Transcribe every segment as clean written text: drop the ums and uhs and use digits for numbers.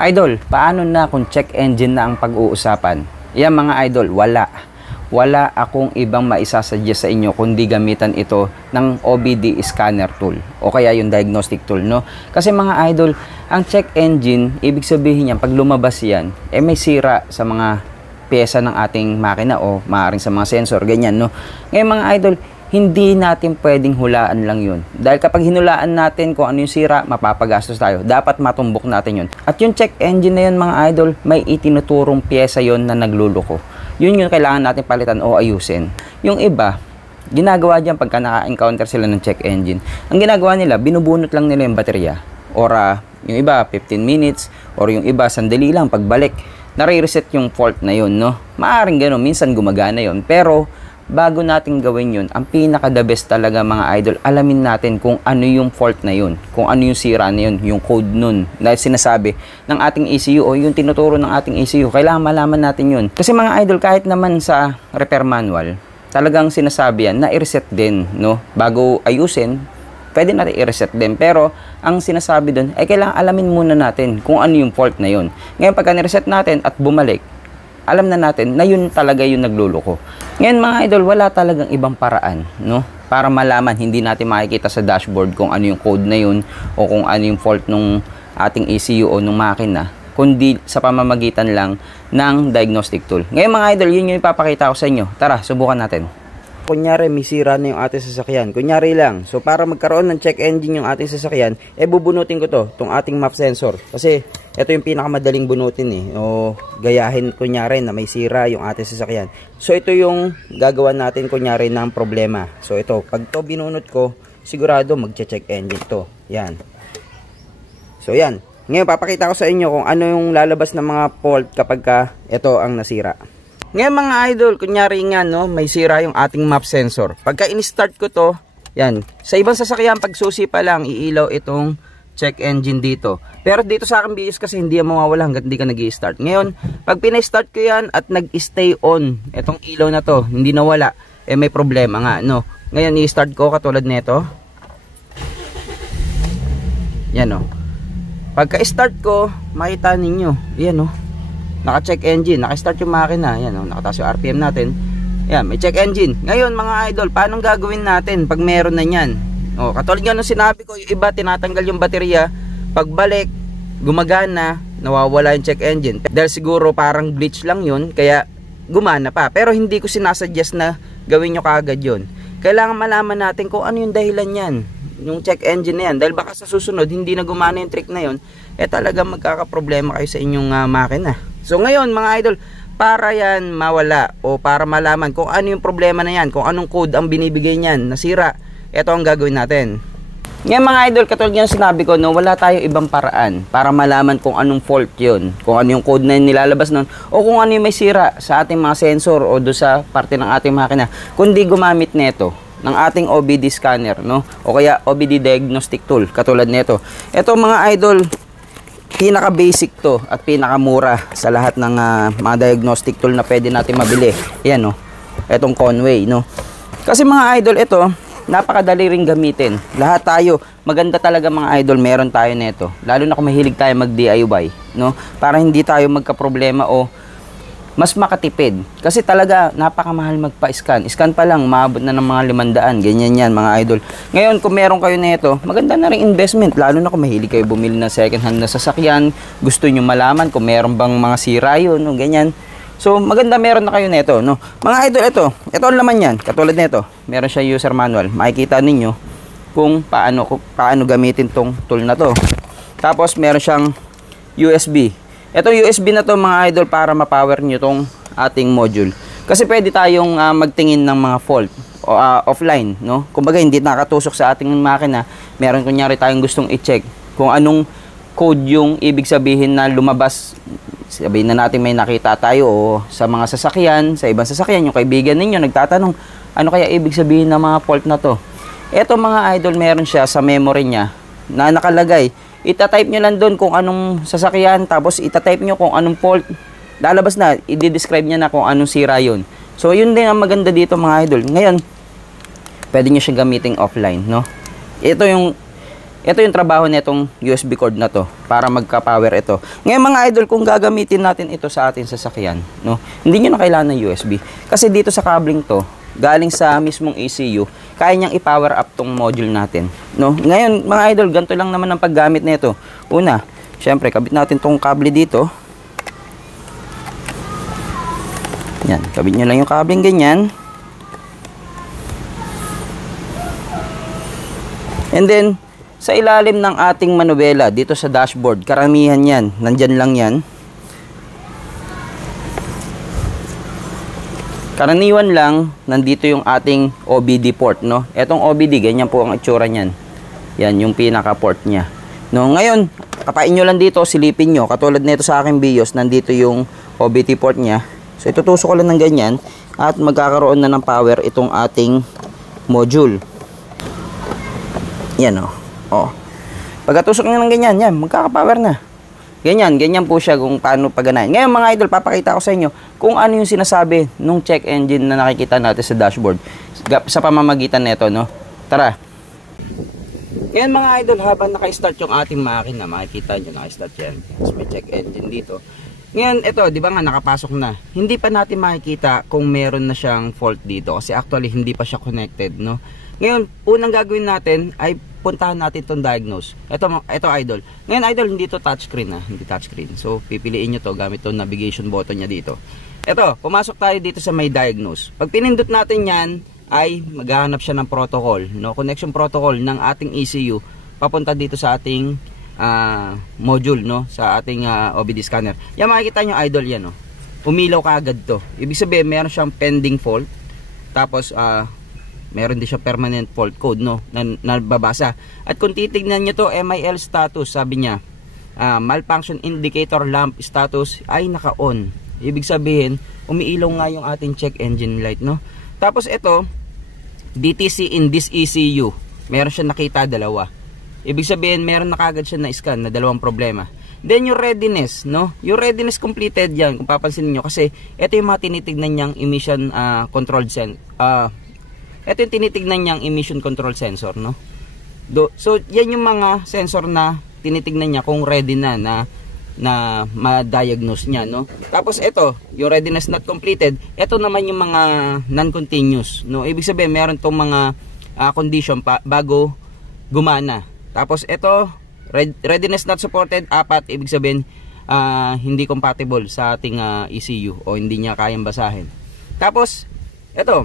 Idol, paano na kung check engine na ang pag-uusapan? Yan mga idol, wala akong ibang maisasuggest sa inyo kundi gamitan ito ng OBD scanner tool o kaya yung diagnostic tool, no? Kasi mga idol, ang check engine, ibig sabihin yan, pag lumabas yan, may sira sa mga pyesa ng ating makina o maaaring sa mga sensor, ganyan, no? Ngayon mga idol, hindi natin pwedeng hulaan lang yun. Dahil kapag hinulaan natin kung ano yung sira, mapapagastos tayo. Dapat matumbok natin yun. At yung check engine na yun mga idol, may itinuturong pyesa yun na nagluloko. Yun yung kailangan natin palitan o ayusin. Yung iba, ginagawa dyan pagka naka-encounter sila ng check engine. Ang ginagawa nila, binubunot lang nila yung baterya. Or yung iba, 15 minutes. Or yung iba, sandali lang, pagbalik, nare-reset yung fault na yun, no? Maaaring gano'n, minsan gumagana yun. Pero, bago natin gawin yun, ang pinaka-the best talaga mga idol, alamin natin kung ano yung fault na yun, kung ano yung sira na yun, yung code nun. Dahil sinasabi ng ating ECU o yung tinuturo ng ating ECU, kailangan malaman natin yun. Kasi mga idol, kahit naman sa repair manual, talagang sinasabi yan na i-reset din, no? Bago ayusin, pwede natin i-reset din. Pero, ang sinasabi dun, ay kailangan alamin muna natin kung ano yung fault na yun. Ngayon, pagka ni-reset natin at bumalik, alam na natin na yun talaga yung nagluloko. Ngayon mga idol, wala talagang ibang paraan, no? Para malaman, hindi natin makikita sa dashboard kung ano yung code na yun o kung ano yung fault nung ating ECU o nung makina, kundi sa pamamagitan lang ng diagnostic tool. Ngayon mga idol, yun yung ipapakita ko sa inyo. Tara, subukan natin. Kunyari, may sira na yung ating sasakyan. Kunyari lang. So, para magkaroon ng check engine yung ating sasakyan, bubunutin ko to, itong ating map sensor. Kasi, ito yung pinakamadaling bunutin o gayahin kunyari na may sira yung ating sasakyan. So, ito yung gagawa natin kunyari ng problema. So, ito, pag to binunot ko, sigurado magche-check engine to. Yan. So, yan. Ngayon, papakita ko sa inyo kung ano yung lalabas ng mga fault kapag ito ang nasira. Ngayon mga idol, kunyari nga, no, may sira yung ating map sensor. Pagka in-start ko to, yan. Sa ibang sasakyan, pag susi pa lang, iilaw itong check engine dito. Pero dito sa akin BS kasi hindi yan mawawala hanggat hindi ka nag-i-start. Ngayon, pag pinay-start ko yan at nag-stay on, itong ilaw na to, hindi nawala, may problema nga, no. Ngayon, i-start ko katulad nito. Yan, no. Pagka-start ko, makita ninyo, yan, no. Naka-check engine, naka-start yung makina. Yan, oh, nakataas yung RPM natin. Yan, may check engine. Ngayon, mga idol, paano gagawin natin pag meron na yan? Oh, katulad nga nung sinabi ko, yung iba tinatanggal yung baterya, pagbalik, gumagana, nawawala yung check engine. Dahil siguro parang glitch lang yun, kaya gumana pa. Pero hindi ko sinasuggest na gawin nyo kaagad yun. Kailangan malaman natin kung ano yung dahilan yan, yung check engine na yan. Dahil baka sa susunod, hindi na gumana yung trick na yun, talagang magkakaproblema kayo sa inyong makina. So ngayon mga idol, para yan mawala o para malaman kung ano yung problema na yan, kung anong code ang binibigay niyan, nasira, ito ang gagawin natin. Ngayon mga idol, katulad yung sinabi ko, no, wala tayo ibang paraan para malaman kung anong fault yun, kung ano yung code na nilalabas nun, o kung ano yung may sira sa ating mga sensor o do sa parte ng ating makina, kundi gumamit nito ng ating OBD scanner, no, o kaya OBD diagnostic tool, katulad nito. Ito mga idol, pinaka basic to at pinakamura sa lahat ng mga diagnostic tool na pwede natin mabili. Yan, no, etong Conway, no. Kasi mga idol, ito napakadali ring gamitin. Lahat tayo, maganda talaga mga idol, meron tayo nito. Lalo na kung mahilig tayo mag DIY, no, para hindi tayo magka-problema o mas makatipid. Kasi talaga napakamahal magpa-scan. Scan pa lang maabot na ng mga 500, ganyan yan mga idol. Ngayon kung meron kayo nito, maganda na ring investment, lalo na kung mahilig kayo bumili ng second hand na sasakyan, gusto niyo malaman kung meron bang mga sira yun, no, ganyan. So maganda meron na kayo nito, no. Mga idol, ito ang laman yan, katulad nito. Meron siya user manual. Makikita ninyo kung paano gamitin tong tool na to. Tapos meron siyang USB. Itong USB na to mga idol para ma-power nyo tong ating module. Kasi pwede tayong magtingin ng mga fault o, offline, no? Kumbaga hindi nakatusok sa ating makina. Meron kunyari tayong gustong i-check kung anong code yung ibig sabihin na lumabas. Sabihin na natin may nakita tayo o sa mga sasakyan, sa ibang sasakyan, yung kaibigan ninyo nagtatanong, ano kaya ibig sabihin ng mga fault na to? Ito mga idol, meron siya sa memory niya na nakalagay. Ita-type nyo lang doon kung anong sasakyan, tapos ita-type nyo kung anong fault. Lalabas na, i-describe niya na kung anong sira yun. So, yun din ang maganda dito mga idol. Ngayon, pwede nyo siya gamiting offline, no? Ito yung ito yung trabaho nitong USB cord na to para magka-power ito. Ngayon mga idol, kung gagamitin natin ito sa ating sasakyan, no, hindi nyo na kailangan ng USB. Kasi dito sa cabling to, galing sa mismong ECU, kaya niyang i-power up tong module natin. No? Ngayon mga idol, ganito lang naman ang paggamit nito. Una, syempre, kabit natin tong kable dito. Yan, kabit nyo lang yung cabling ganyan. And then, sa ilalim ng ating manubela, dito sa dashboard, karamihan yan, nandyan lang yan. Karaniwan lang, nandito yung ating OBD port, no? Etong OBD, ganyan po ang itsura niyan. Yan, yung pinaka port niya. No, ngayon, kapain nyo lang dito, silipin nyo. Katulad nito sa aking BIOS, nandito yung OBD port niya. So, itutusok ko lang ng ganyan at magkakaroon na ng power itong ating module. Yan, oh. Oh. Pagkatusok nyo ng ganyan, yan, magkaka-power na. Ganyan po siya kung paano paganahin. Ngayon mga idol, papakita ko sa inyo kung ano yung sinasabi nung check engine na nakikita natin sa dashboard sa pamamagitan nito, no? Tara. Ngayon mga idol, habang naka-start yung ating makina, makikita nyo, naka-start yan. Tapos may check engine dito. Ngayon, ito, di ba nga, nakapasok na. Hindi pa natin makikita kung meron na siyang fault dito kasi actually hindi pa siya connected, no? Ngayon, unang gagawin natin ay puntahan natin itong diagnose. Ito idol. Ngayon idol, hindi to touchscreen ha. Hindi touchscreen. So, pipiliin nyo to gamit itong navigation button niya dito. Ito, pumasok tayo dito sa may diagnose. Pag pinindot natin yan, ay maghahanap siya ng protocol. No? Connection protocol ng ating ECU papunta dito sa ating module. No? Sa ating OBD scanner. Yan makikita nyo idol yan. No? Umilaw ka agad to. Ibig sabihin, meron siyang pending fault. Tapos, meron din siya permanent fault code, no, na nababasa. At kung titignan nyo to, MIL status, sabi niya, malfunction indicator lamp status ay naka-on. Ibig sabihin, umiilaw nga yung ating check engine light, no. Tapos ito, DTC in this ECU, meron siya nakita dalawa. Ibig sabihin, meron na kagad siya na-scan na dalawang problema. Then yung readiness, no, yung readiness completed yan, kung papansin niyo kasi ito yung mga tinitignan niyang emission control ito yung tinitignan niyang emission control sensor, no? So, yan yung mga sensor na tinitignan niya kung ready na ma-diagnose niya, no? Tapos ito, yung readiness not completed, ito naman yung mga non-continuous, no? Ibig sabihin, meron tong mga condition bago gumana. Tapos ito, readiness not supported, 4, ibig sabihin, hindi compatible sa ating ECU o hindi niya kayang basahin. Tapos, ito,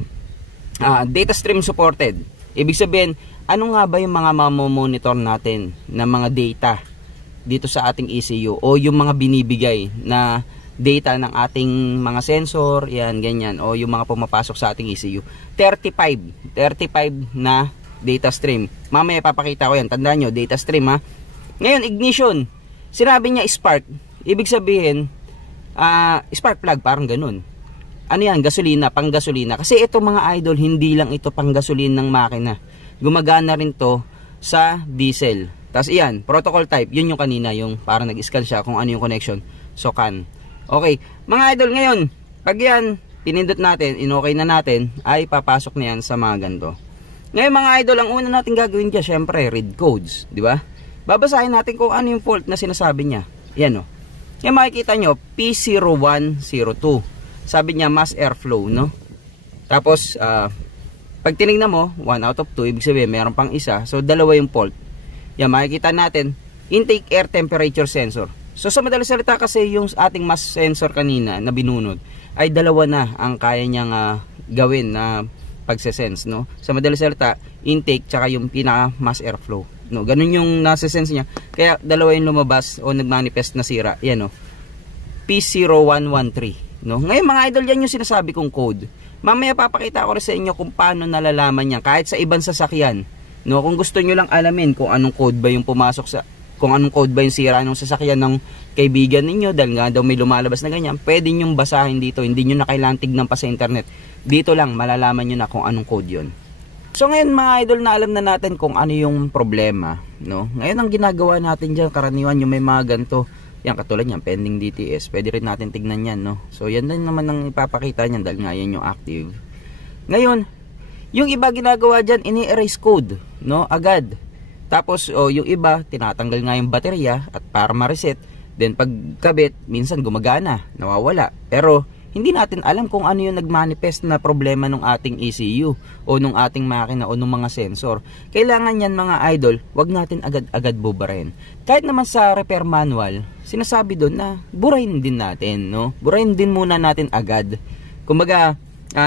data stream supported. Ibig sabihin, ano nga ba yung mga mamomonitor natin na mga data dito sa ating ECU o yung mga binibigay na data ng ating mga sensor, yan, ganyan, o yung mga pumapasok sa ating ECU. 35 na data stream. Mamaya papakita ko yan. Tandaan nyo, data stream ha. Ngayon, ignition. Sinabi niya spark. Ibig sabihin, spark plug, parang ganun. Ano yan? Gasolina, pang gasolina. Kasi ito mga idol, hindi lang ito pang gasolina ng makina. Gumagana rin to sa diesel. Tapos iyan, protocol type, yun yung kanina, yung parang nag-scan siya kung ano yung connection. So CAN. Okay, mga idol, ngayon, pag yan, pinindot natin, in-okay na natin, ay papasok na yan sa mga ganito. Ngayon mga idol, ang una natin gagawin dyan, syempre, read codes, di ba? Babasahin natin kung ano yung fault na sinasabi niya. Yan o. Yan makikita nyo, P0102. Sabi niya mass airflow, no? Tapos pag tinignan mo 1 out of 2, ibig sabihin meron pang isa, so dalawa yung fault. Yan makikita natin, intake air temperature sensor. So sa madaling salita kasi yung ating mass sensor kanina na binunod ay dalawa na ang kaya niyang gawin na pagse-sense, no? Sa madaling salita, intake tsaka yung pinaka mass airflow, no? Ganun yung nasa-sense niya. Kaya dalawa yung lumabas o nagmanifest na sira. Yan, no? P0113. No? Ngayon mga idol, yan yung sinasabi kong code. Mamaya papakita ko rin sa inyo kung paano nalalaman yan kahit sa ibang sasakyan. No? Kung gusto nyo lang alamin kung anong code ba yung pumasok sa, kung anong code ba yung sira ng sasakyan ng kaibigan ninyo dahil nga daw may lumalabas na ganyan, pwede nyo basahin dito. Hindi nyo na kailangan tignan pa sa internet. Dito lang malalaman nyo na kung anong code yun. So ngayon mga idol, na alam na natin kung ano yung problema. No? Ngayon ang ginagawa natin dyan, karaniwan yung may mga ganito. Yan, katulad yan, pending DTS. Pwede rin natin tignan yan, no? So, yan din naman ang ipapakita niyan dahil nga yan yung active. Ngayon, yung iba ginagawa dyan, ini-erase code, no? Agad. Tapos yung iba tinatanggal nga yung baterya at para ma-reset. Then pagkabit, minsan gumagana, nawawala. Pero hindi natin alam kung ano yung nagmanifest na problema ng ating ECU o ng ating makina o ng mga sensor. Kailangan yan mga idol, wag natin agad-agad bubarahin. Kahit naman sa repair manual, sinasabi doon na burahin din natin, no? Burahin din muna natin agad. Kumbaga,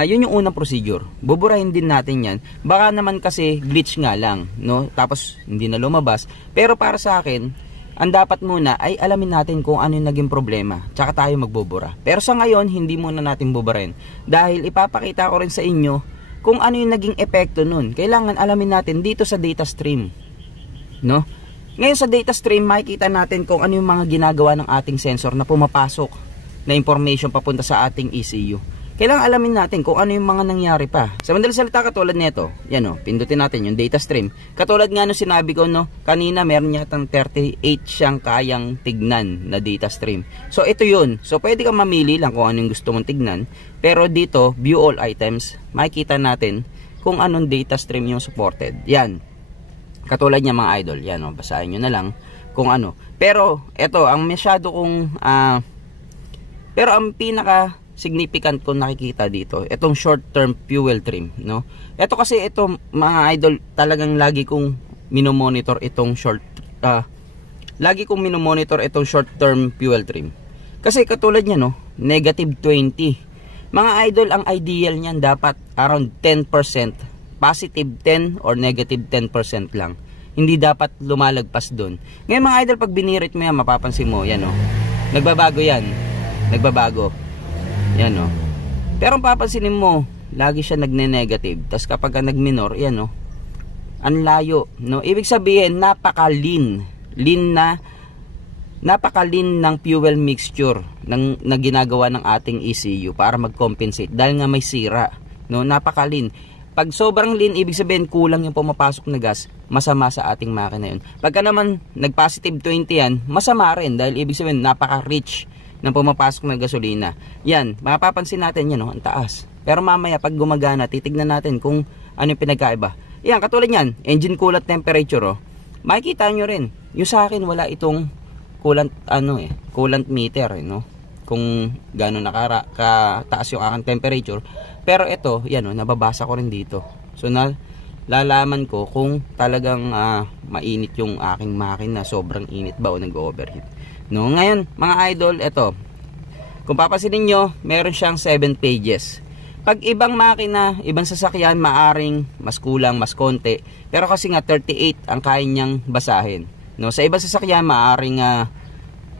yun yung unang procedure. Buburahin din natin yan. Baka naman kasi glitch nga lang, no? Tapos hindi na lumabas. Pero para sa akin, ang dapat muna ay alamin natin kung ano yung naging problema, tsaka tayo magbubura. Pero sa ngayon, hindi muna natin buburahin. Dahil ipapakita ko rin sa inyo kung ano yung naging epekto nun. Kailangan alamin natin dito sa data stream, no? Ngayon sa data stream, makikita natin kung ano yung mga ginagawa ng ating sensor na pumapasok na information papunta sa ating ECU. Kailangan alamin natin kung ano yung mga nangyari pa. Sa madaling salita, katulad nito, yan o, pindutin natin yung data stream. Katulad nga no sinabi ko, no, kanina meron yatang 38 siyang kayang tignan na data stream. So ito yun. So pwede kang mamili lang kung ano yung gusto mong tignan. Pero dito, view all items, makikita natin kung anong data stream yung supported. Yan. Katulad niya mga idol. Yan o, basahin nyo na lang kung ano. Pero ito, ang masyado kong pero ang pinaka significant ko nakikita dito, itong short term fuel trim, no? Ito kasi ito mga idol, talagang lagi kong minomonitor itong short term fuel trim. Kasi katulad niya, no, negative 20. Mga idol, ang ideal niyan dapat around 10%, positive 10 or negative 10% lang. Hindi dapat lumalagpas doon. Ngayon mga idol, pag binirit mo yan, mapapansin mo, yan, no, nagbabago yan. Nagbabago. Yan o. Pero papansinin mo, lagi siya nagne-negative. Tapos kapag nag-minor, yan o, ang layo, no? Ibig sabihin, napaka-lean ng fuel mixture na ginagawa ng ating ECU para mag-compensate dahil nga may sira, no? Napaka-lean. Pag sobrang lean, ibig sabihin kulang yung pumapasok na gas, masama sa ating makina yun. Pagka naman nag-positive 20 yan, masama rin dahil ibig sabihin napaka-rich ng pumapasok na gasolina. Yan, mapapansin natin yan, no? Ang taas. Pero mamaya pag gumagana, titignan natin kung ano yung pinagkaiba. Yan, katulad yan, engine coolant temperature, oh. Makikita nyo rin. Yung sa akin, wala itong coolant, coolant meter, no? Kung gano'n kataas yung aking temperature. Pero ito, yan, oh, nababasa ko rin dito. So, lalaman ko kung talagang mainit yung aking makina, sobrang init ba o nag-overheat. No, ngayon, mga idol, ito. Kung papansinin nyo, meron siyang 7 pages. Pag ibang makina, ibang sasakyan, maaring mas kulang, mas konti. Pero kasi nga 38 ang kaya niyang basahin. No, sa ibang sasakyan, maaring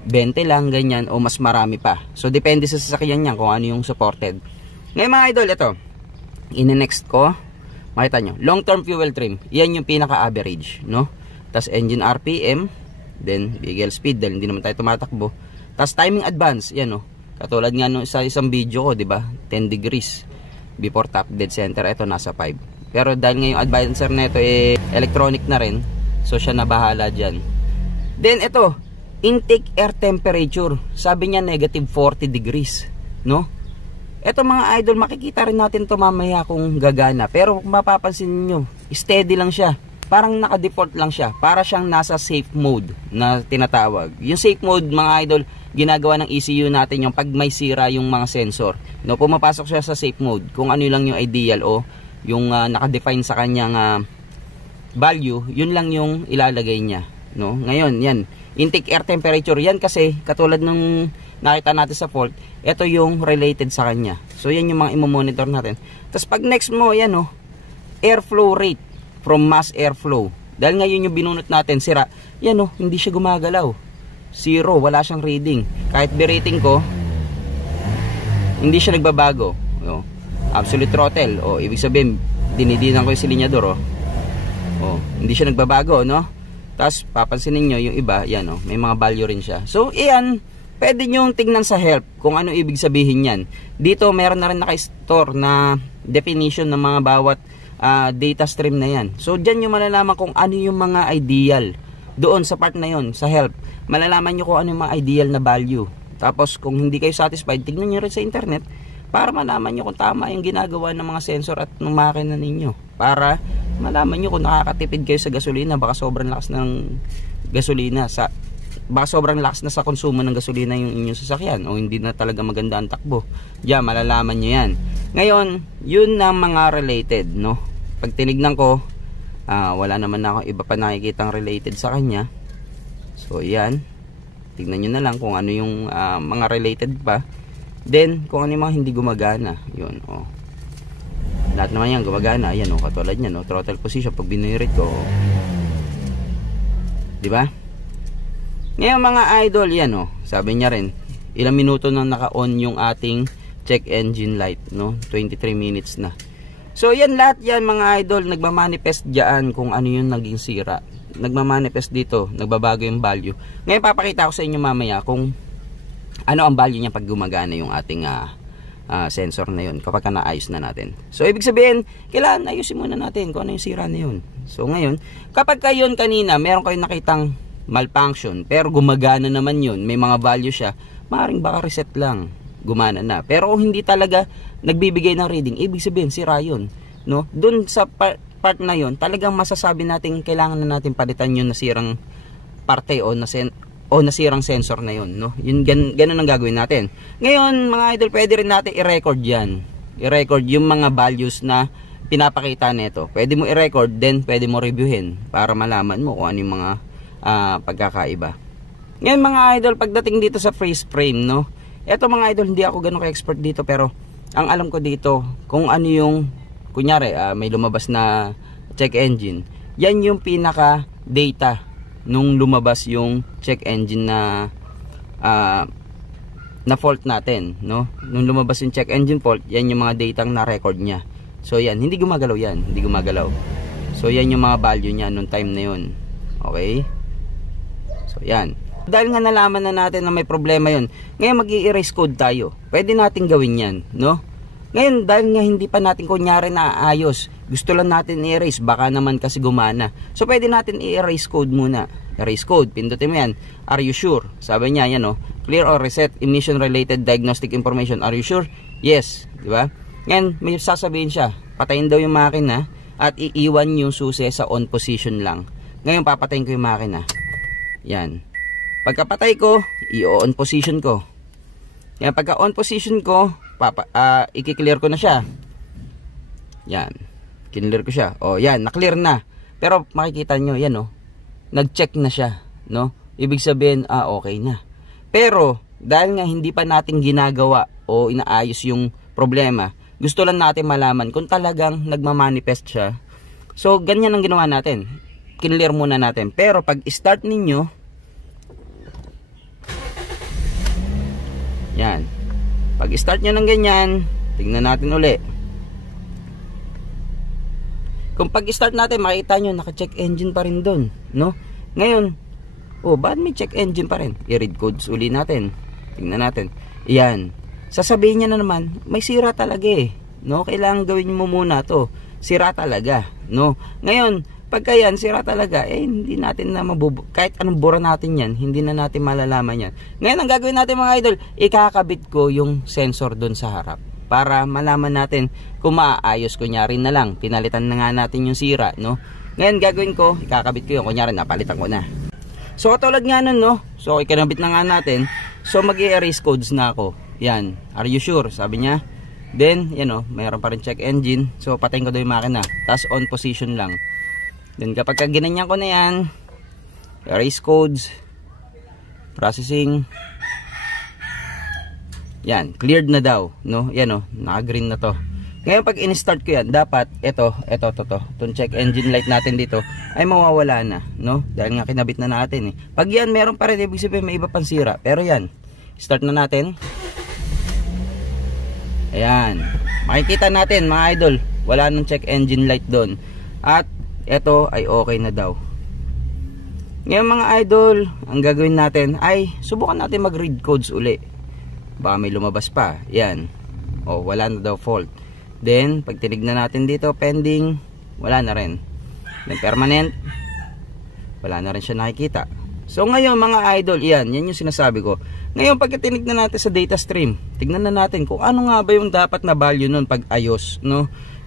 20 lang, ganyan, o mas marami pa. So, depende sa sasakyan niya kung ano yung supported. Ngayon, mga idol, ito. In-next ko, makita nyo, long-term fuel trim. Yan yung pinaka-average, no? Tas engine RPM, then vehicle speed dahil hindi naman tayo tumatakbo. Tapos timing advance, yan o. Katulad nga no, sa isang video ko, 'di ba? 10 degrees before top dead center, ito nasa 5. Pero dahil nga yung advancer nito electronic na rin, so siya na bahala diyan. Then ito, intake air temperature. Sabi niya negative 40 degrees, no? Ito mga idol, makikita rin natin to mamaya kung gagana. Pero kung mapapansin niyo, steady lang siya. Parang naka-default lang siya. Para siyang nasa safe mode na tinatawag. Yung safe mode, mga idol, ginagawa ng ECU natin yung pag may sira yung mga sensor. No, pumapasok siya sa safe mode. Kung ano lang yung ideal o yung naka-define sa kanyang value, yun lang yung ilalagay niya. No? Ngayon, yan. Intake air temperature. Yan kasi, katulad nung nakita natin sa fault, ito yung related sa kanya. So, yan yung mga imomonitor natin. Tapos, pag next mo, yan o, airflow rate from mass airflow. Dahil ngayon yung binunot natin, sira. Yan o, hindi siya gumagalaw. 0, wala siyang reading. Kahit berating ko, hindi siya nagbabago. O, absolute throttle. O, ibig sabihin, dinidinan ko yung silinyador. O, hindi siya nagbabago, no? Tapos, papansinin nyo, yung iba, yan o, may mga value rin siya. So, iyan, pwede nyo tingnan sa help kung ano ibig sabihin yan. Dito, meron na rin naka-store na definition ng mga bawat data stream na yan. So, dyan nyo malalaman kung ano yung mga ideal. Doon sa part na yon, sa help, malalaman nyo kung ano yung mga ideal na value. Tapos, kung hindi kayo satisfied, tignan nyo rin sa internet para malaman nyo kung tama yung ginagawa ng mga sensor at ng makina ninyo. para malaman nyo kung nakakatipid kayo sa gasolina. Baka sobrang lakas ng gasolina baka sobrang lakas na sa konsumo ng gasolina yung inyong sasakyan, o hindi na talaga maganda ang takbo. Diyan malalaman nyo yan. Ngayon, yun ang mga related, no? Pag tinignan ko, wala naman ako iba pa nakikitang related sa kanya. So yan, tignan nyo na lang kung ano yung mga related pa. Then kung ano yung mga hindi gumagana, yun, lahat naman yan gumagana. Ayan, katulad nyan, throttle position pag binirit ko, diba? Ngayon mga idol, yan, sabi niya rin, ilang minuto nang naka-on yung ating check engine light, 23 minutes na. So yan, lahat yan mga idol, nagmamanifest dyan kung ano yung naging sira. Nagmamanifest dito, nagbabago yung value. Ngayon papakita ko sa inyo mamaya kung ano ang value niya pag gumagana yung ating sensor na yun, kapag naayos na natin. So ibig sabihin, kailangan ayusin muna natin kung ano yung sira na yun. So ngayon, kapag kayo kanina meron kayong nakitang malfunction pero gumagana naman yun, may mga value siya, maaaring baka reset lang, gumana na. Pero kung hindi talaga nagbibigay ng reading, ibig sabihin sira yun, dun sa part na yun, talagang masasabi natin kailangan na natin palitan yung nasirang parte o nasirang sensor na yun, yun, ganun ang gagawin natin. Ngayon mga idol, pwede rin natin i-record yan, i-record yung mga values na pinapakita nito. Pwede mo i-record, then pwede mo reviewin para malaman mo kung ano yung mga pagkakaiba. Ngayon mga idol, pagdating dito sa freeze frame, eto mga idol, hindi ako ganun ka-expert dito, pero ang alam ko dito, kung ano yung kunyari, may lumabas na check engine, yan yung pinaka data nung lumabas yung check engine na fault natin, nung lumabas yung check engine fault, yan yung mga datang na record niya. So yan, hindi gumagalaw yan, hindi gumagalaw. So yan yung mga value niya nung time na yun. Okay? So yan, dahil nga nalaman na natin na may problema yun, ngayon mag-i-erase code tayo. Pwede natin gawin yan, Ngayon, dahil nga hindi pa natin kunyari naayos, gusto lang natin i-erase, baka naman kasi gumana. So pwede natin i-erase code muna. Erase code, pindutin mo yan. Are you sure? Sabi niya, yan, clear or reset emission related diagnostic information. Are you sure? Yes, di ba? Ngayon, may sasabihin siya, patayin daw yung makina at iiwan yung susi sa on position lang. Ngayon, papatayin ko yung makina. Yan. Pagkapatay ko, i-on position ko. Yan, pagka on position ko, i-clear ko na siya. Yan. Kinlear ko siya. O, yan, na-clear na. Pero makikita nyo, yan, nag-check na siya, Ibig sabihin, okay na. Pero, dahil nga hindi pa natin ginagawa o inaayos yung problema, gusto lang natin malaman kung talagang nagmamanifest siya. So, ganyan ang ginawa natin. Kinlear muna natin. Pero, pag start ninyo, yan. Pag start nyo ng ganyan, tingnan natin uli. Kung pag start natin, makita nyo, naka-check engine pa rin dun, Ngayon, bakit may check engine pa rin? I-read codes uli natin. Tingnan natin. Yan. Sasabihin niya na naman, may sira talaga Kailangan gawin mo muna to. Sira talaga, Ngayon, pagka yan, sira talaga, hindi natin na kahit anong bura natin yan, hindi na natin malalaman yan. Ngayon, ang gagawin natin mga idol, ikakabit ko yung sensor doon sa harap para malaman natin kung maaayos. Kunyari na lang, pinalitan na nga natin yung sira, Ngayon, gagawin ko, ikakabit ko yung, kunyari, napalitan ko na. So, katulad nga nun, So, ikinabit na nga natin. So, mag-i-erase codes na ako. Yan, are you sure? Sabi niya. Then, mayroon pa rin check engine. So, patayin ko doon yung makina. Tapos, on position lang. Then kapag ginanyan ko na yan, erase codes, processing, yan, cleared na daw, yan naka-green na to. Ngayon pag in-start ko yan, dapat itong check engine light natin dito ay mawawala na, dahil nga kinabit na natin Pag yan meron pa rin, ibig sabihin may iba pang sira. Pero yan, start na natin. Ayan, makikita natin mga idol, wala nang check engine light doon. At ito ay okay na daw. Ngayon mga idol, ang gagawin natin ay subukan natin mag-read codes uli. Baka may lumabas pa. Yan. Wala na daw fault. Then, pag tinignan natin dito, pending, wala na rin. Then, permanent, wala na rin siya nakikita. So, ngayon mga idol, yan yung sinasabi ko. Ngayon, pag tinignan natin sa data stream, tignan na natin kung ano nga ba yung dapat na value nun pag ayos,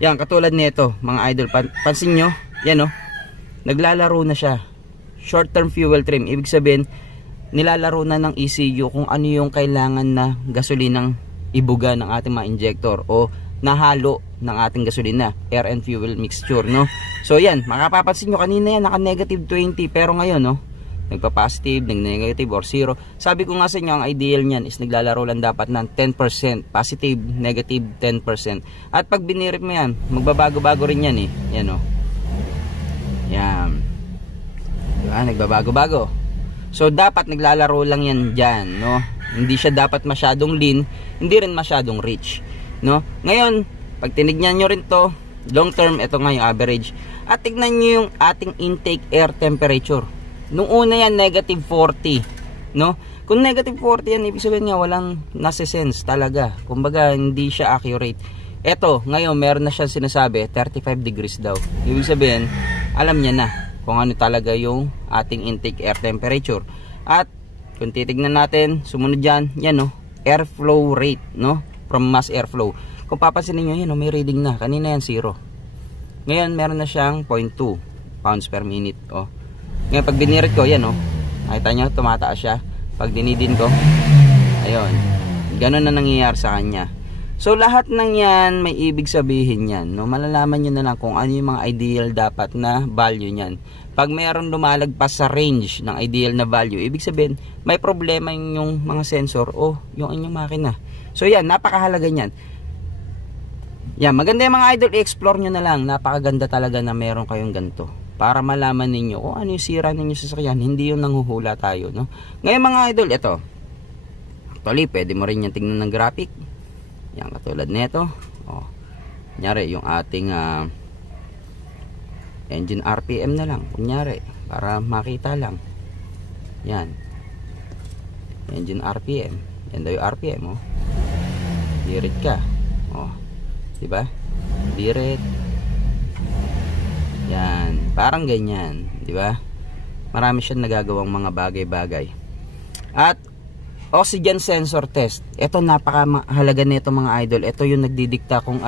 Yan, katulad nito, mga idol, pansin nyo, yan oh, naglalaro na siya. Short term fuel trim, ibig sabihin, nilalaro na ng ECU kung ano yung kailangan na gasolinang ibuga ng ating mga injector o nahalo ng ating gasolina, air and fuel mixture, no? So yan, makapapansin nyo kanina yan naka negative 20, pero ngayon no, nagpa-positive, nag-negative or 0. Sabi ko nga sa inyo, ang ideal niyan is naglalaro lang dapat ng 10%, positive, negative 10%. At pag binirip mo yan, magbabago-bago rin yan eh. Yan oh. Yan. Diba? Nagbabago-bago. So dapat naglalaro lang yan dyan, no? Hindi siya dapat masyadong lean, hindi rin masyadong rich, no? Ngayon, pag tinignan nyo rin to, long term, ito nga yung average. At tignan nyo yung ating intake air temperature. Nung una yan, negative 40, no? Kung negative 40 yan, ibig sabihin nga, walang nasa-sense talaga. Kumbaga, hindi siya accurate. Ito, ngayon, meron na siyang sinasabi, 35 degrees daw. Ibig sabihin, alam niya na kung ano talaga yung ating intake air temperature. At, kung titignan natin, sumunod dyan, yan, no? Airflow rate, no? From mass airflow. Kung papansin niyo yan, no? May reading na. Kanina yan, 0. Ngayon, meron na siyang 0.2 pounds per minute, oh. Ngayon, pag binirit ko, yan, oh. Nakita nyo, tumataas siya. Pag dinidin ko, ayun. Ganun na nangyayari sa kanya. So, lahat ng yan, may ibig sabihin yan, no? Malalaman nyo na lang kung ano yung mga ideal dapat na value nyan. Pag mayroon lumalagpas sa range ng ideal na value, ibig sabihin, may problema yung mga sensor o yung inyong makina. So, yan, napakahalaga nyan. Yan, maganda yung mga idol, i-explore nyo na lang. Napakaganda talaga na meron kayong ganito. Para malaman ninyo kung ano yung sira ninyo sa sasakyan, hindi yung nanghuhula tayo, no? Ngayon mga idol, ito. Actually, pwede mo rin yung tingnan ng graphic. Yan, katulad nito. Oh. Kunyari, yung ating engine RPM na lang. Kunyari, para makita lang. Yan. Engine RPM. Yan daw yung RPM, oh. Dirit ka. Oh. Diba? Dirit. Yan, parang ganyan, di ba? Marami siyang nagagawang mga bagay-bagay. At oxygen sensor test. Ito napakahalaga nito mga idol. Ito yung nagdidikta kung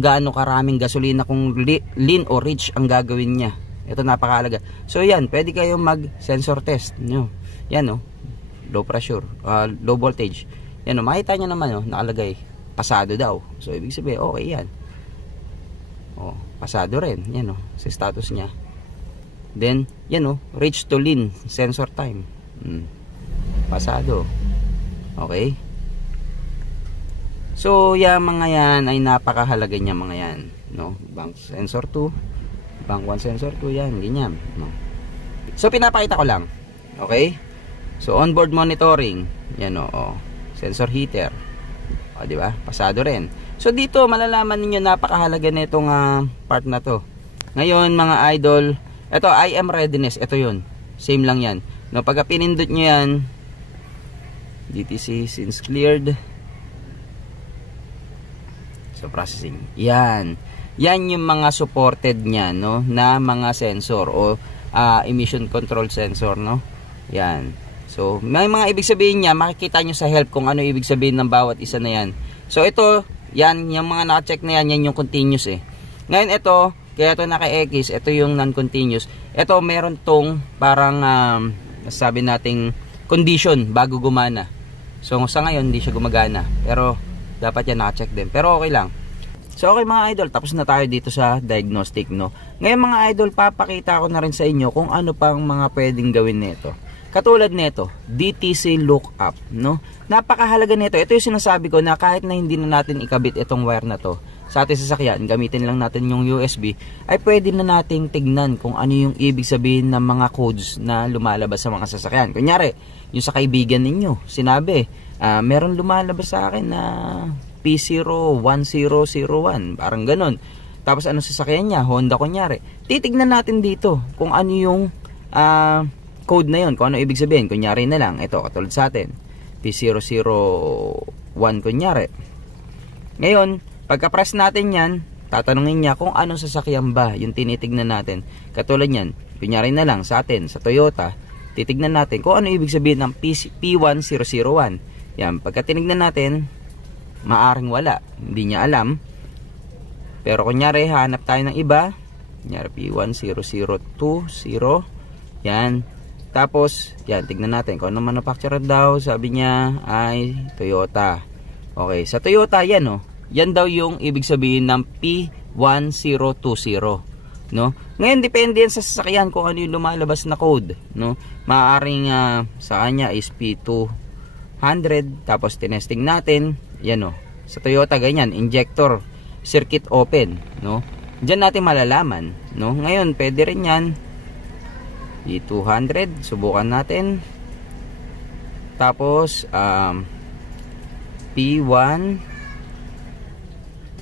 gaano karaming gasolina, kung lean o rich ang gagawin niya. Ito napakahalaga. So yan, pwede kayong mag-sensor test, no? Yan oh. Low pressure, low voltage. Yan oh, makita niyo naman oh, nakalagay pasado daw. So ibig sabihin, okay yan. Oh, pasado rin, yan oh, sa status niya. Then, yan oh, reach to lean sensor time. Pasado. Okay? So, yan mga yan ay napakahalaga niya mga yan, no? Bank sensor 2, bank 1 sensor 2, yan, ganyan, no? So, pinapakita ko lang. Okay? So, onboard monitoring, yan oh, sensor heater. O, di ba? Pasado rin. So dito malalaman niyo napakahalaga nitong part na to. Ngayon mga idol, ito IM readiness, ito 'yun. Same lang 'yan. No, pag pinindot niyo 'yan, DTC since cleared. So processing. Yan. Yan yung mga supported niya, no, na mga sensor o emission control sensor, no. Yan. So may mga ibig sabihin niya, makikita niyo sa help kung ano ibig sabihin ng bawat isa na 'yan. So ito yan, yung mga naka-check na yan, yan yung continuous eh. Ngayon ito, kaya ito naka-X, ito yung non-continuous. Ito meron tong parang, sabi nating condition bago gumana. So sa ngayon, hindi siya gumagana. Pero dapat yan naka-check din. Pero okay lang. So okay mga idol, tapos na tayo dito sa diagnostic, no. Ngayon mga idol, papakita ko na rin sa inyo kung ano pang mga pwedeng gawin nito. Katulad nito, DTC lookup, no? Napakahalaga nito. Ito yung sinasabi ko na kahit na hindi na natin ikabit itong wire na to sa ating sasakyan, gamitin lang natin yung USB, ay pwede na nating tignan kung ano yung ibig sabihin ng mga codes na lumalabas sa mga sasakyan. Kunyari, yung sa kaibigan ninyo, sinabi, meron lumalabas sa akin na P01001, parang ganun. Tapos ano sasakyan niya, Honda kunyari. Titignan natin dito kung ano yung code na yon, kung ano ibig sabihin. Kunyari na lang, ito katulad sa atin, P001 kunyari. Ngayon, pagka-press natin yan, tatanungin niya kung anong sasakyan ba yung tinitignan natin. Katulad yan, kunyari na lang sa atin, sa Toyota, titignan natin kung ano ibig sabihin ng P1001. Yan, pagka tinignan natin, maaring wala, hindi niya alam. Pero kunyari, hanap tayo ng iba. Kunyari, P10020. Yan. Tapos, yan, tignan natin kung ano manufacturer daw. Sabi niya ay Toyota. Okay, sa Toyota, yan, oh. Yan daw yung ibig sabihin ng P1020. No? Ngayon, depende yan sa sasakyan kung ano yung lumalabas na code. No? Maaaring sa kanya is P200. Tapos, tinesting natin. Yan, oh. Sa Toyota, ganyan. Injector. Circuit open. No? Diyan natin malalaman. No? Ngayon, pwede rin yan. P200. Subukan natin. Tapos, P1.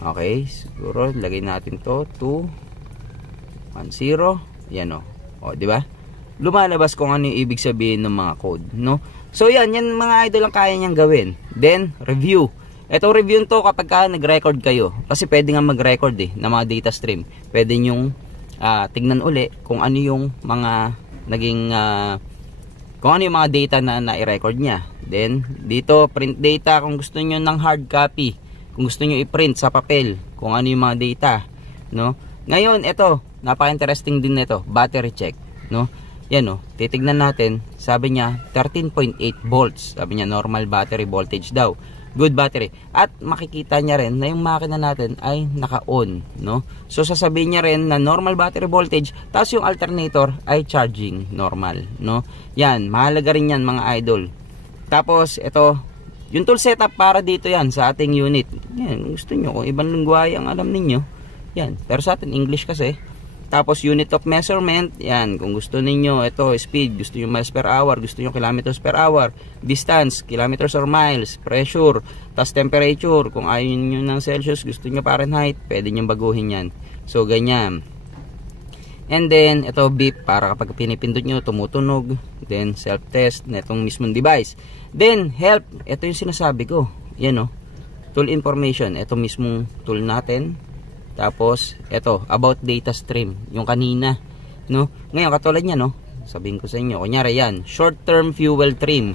Okay. Siguro, lagay natin to 210. Yan, oh. O, di ba? Lumalabas kung ano yung ibig sabihin ng mga code. No? So, yan mga idol ang kaya niyang gawin. Then, review. Itong review to kapag nag-record kayo. Kasi pwede nga mag-record ng mga data stream. Pwede nyong tignan uli kung ano yung mga naging kung ano yung mga data na i-record niya. Then, dito, print data kung gusto nyo ng hard copy. Kung gusto nyo i-print sa papel kung ano yung mga data. No? Ngayon, ito, napaka-interesting din nito. Battery check. No? Yan, oh, titignan natin. Sabi niya, 13.8 volts. Sabi niya, normal battery voltage daw. Good battery. At makikita niya rin na yung makina natin ay naka-on, no? So sasabihin niya rin na normal battery voltage, tapos yung alternator ay charging normal, no? Yan, mahalaga rin yan mga idol. Tapos ito, yung tool setup para dito yan sa ating unit. Yan, gusto niyo kung ibang lengguwahe ang alam niyo. Yan, pero sa atin English kasi. Tapos unit of measurement, yan, kung gusto niyo ito, speed, gusto niyo miles per hour, gusto niyo kilometers per hour, distance, kilometers or miles, pressure, tas temperature, kung ayaw niyo ng Celsius, gusto niyo Fahrenheit, pwede niyo baguhin yan. So, ganyan. And then, ito beep, para kapag pinipindot niyo, tumutunog. Then, self-test na itong mismong device. Then, help, ito yung sinasabi ko. Yan, oh. Tool information, ito mismong tool natin. Tapos, ito, about data stream, yung kanina, no? Ngayon, katulad niya, no? Sabihin ko sa inyo, kunyari yan, short-term fuel trim.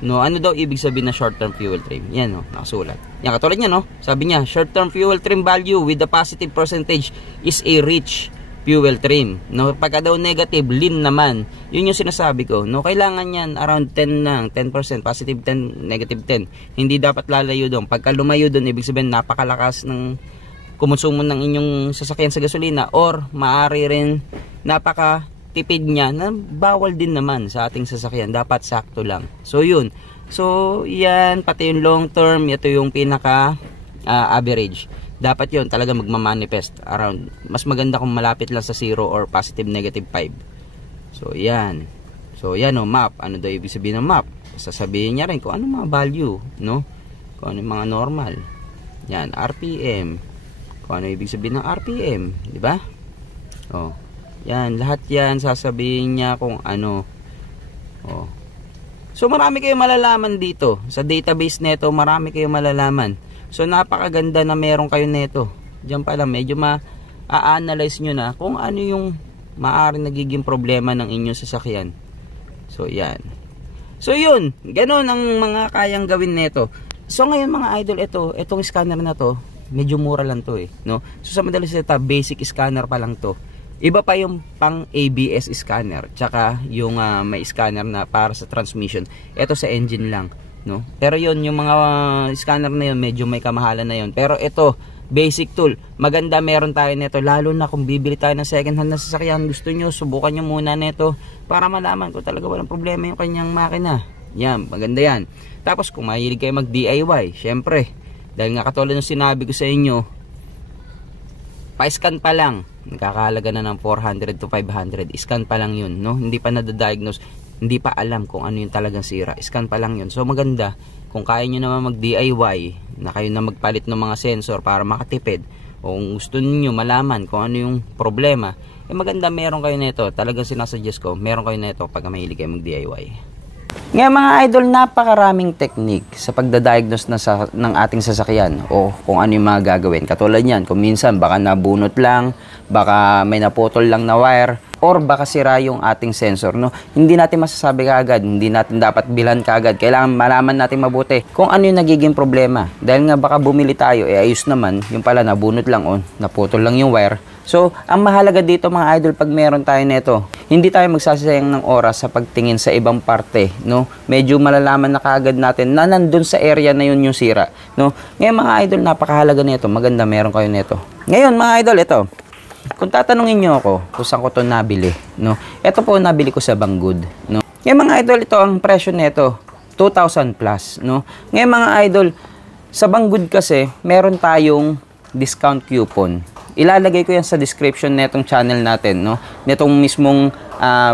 No, ano daw ibig sabihin na short-term fuel trim? Yan, no? Nakasulat. Yan, katulad niya, no? Sabi niya, short-term fuel trim value with the positive percentage is a rich fuel trim. No, pagka daw negative, lean naman. Yun yung sinasabi ko, no? Kailangan yan around 10 lang, 10%, positive 10, negative 10. Hindi dapat lalayo doon. Pagka lumayo doon, ibig sabihin, napakalakas ng kumonsumo ng inyong sasakyan sa gasolina, or maaari rin napaka tipid niya na bawal din naman sa ating sasakyan, dapat sakto lang. So yun, so yan, pati yung long term, ito yung pinaka average, dapat yun talaga magmamanifest around, mas maganda kung malapit lang sa 0 or positive negative 5. So yan, o, map, ano daw ibig sabihin ng map? Sasabihin niya rin kung ano mga value, no? Kung ano mga normal, yan, RPM, kung ano ibig sabihin ng RPM, di ba? Oh. Yan, lahat yan sasabihin niya kung ano. Oh. So marami kayong malalaman dito sa database nito, marami kayong malalaman. So napakaganda na meron kayo nito. Diyan pa lang medyo ma-analyze niyo na kung ano yung maaaring nagiging problema ng inyong sasakyan. So yan. So yun, ganoon ang mga kayang gawin nito. So ngayon mga idol, itong scanner na to, medyo mura lang to no? So sa madalas salita, basic scanner pa lang to. Iba pa yung pang ABS scanner, tsaka yung may scanner na para sa transmission. Ito sa engine lang, no? Pero yun, yung mga scanner na yun, medyo may kamahalan na yun. Pero ito, basic tool, maganda meron tayo nito, lalo na kung bibili tayo ng second hand na sasakyan. Gusto nyo, subukan nyo muna nito para malaman kung talaga walang problema yung kanyang makina. Yan, maganda yan. Tapos kung mahilig kayo mag DIY, syempre, dahil nga katulad ng sinabi ko sa inyo, pa-scan pa lang, nakakahalaga na ng 400 to 500. Scan pa lang yun, no? Hindi pa nadadiagnose, hindi pa alam kung ano yung talagang sira. Scan pa lang yun. So maganda, kung kaya nyo naman mag-DIY, na kayo na magpalit ng mga sensor para makatipid, o kung gusto niyo malaman kung ano yung problema, maganda meron kayo nito. Talagang sinasuggest ko, meron kayo nito pag mahilig kayo mag-DIY. Ngayon mga idol, napakaraming technique sa pagdadiagnose ng ating sasakyan o kung ano yung mga gagawin. Katulad yan, kung minsan baka nabunot lang, baka may naputol lang na wire, or baka sira yung ating sensor, no? Hindi natin masasabi kaagad, hindi natin dapat bilhan kaagad. Kailangan malaman natin mabuti kung ano yung nagiging problema. Dahil nga baka bumili tayo, ayos naman, yung pala nabunot lang naputol lang yung wire. So, ang mahalaga dito mga idol, pag meron tayo nito, hindi tayo magsasayang ng oras sa pagtingin sa ibang parte, no? Medyo malalaman na kaagad natin na nandun sa area na yun yung sira, no? Ngayon mga idol, napakahalaga nito. Maganda meron kayo nito. Ngayon mga idol, ito. Kung tatanungin nyo ako kung saan ko ito nabili, no? Ito po nabili ko sa Banggood, no? Ngayon mga idol, ito ang presyo nito, 2,000 plus, no? Ngayon mga idol, sa Banggood kasi, meron tayong discount coupon. Ilalagay ko yan sa description netong channel natin, no? Netong mismong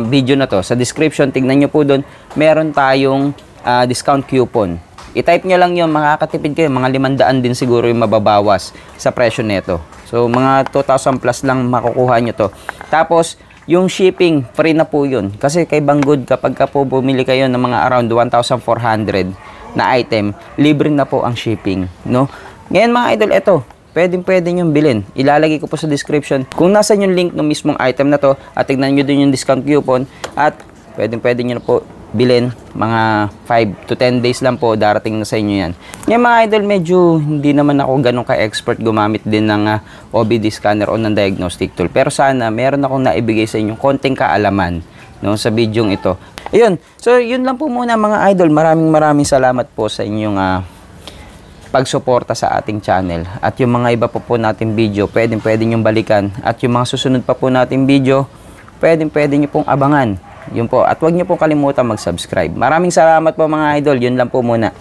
video na to. Sa description, tignan nyo po doon, meron tayong discount coupon. I-type nyo lang yun, makakatipid kayo. Mga 500 din siguro yung mababawas sa presyo neto. So, mga 2,000 plus lang makukuha nyo to. Tapos, yung shipping, free na po yun. Kasi kay Banggood, kapag ka po bumili kayo ng mga around 1,400 na item, libre na po ang shipping, no? Ngayon mga idol, ito, pwede nyo bilhin. Ilalagay ko po sa description kung nasa yung link ng mismong item na to at tignan nyo din yung discount coupon at pwede nyo na po bilhin. Mga 5 to 10 days lang po, darating na sa inyo yan. Ngayon mga idol, medyo hindi naman ako ganun ka-expert gumamit din ng OBD scanner o ng diagnostic tool. Pero sana meron akong naibigay sa inyo konting kaalaman, no, sa bidyong ito. Ayun, so yun lang po muna mga idol. Maraming salamat po sa inyong pagsuporta sa ating channel. At yung mga iba po nating video, pwede nyong balikan. At yung mga susunod pa po nating video, pwede nyo pong abangan. Yun po. At huwag nyo pong kalimutan mag-subscribe. Maraming salamat po mga idol. Yun lang po muna.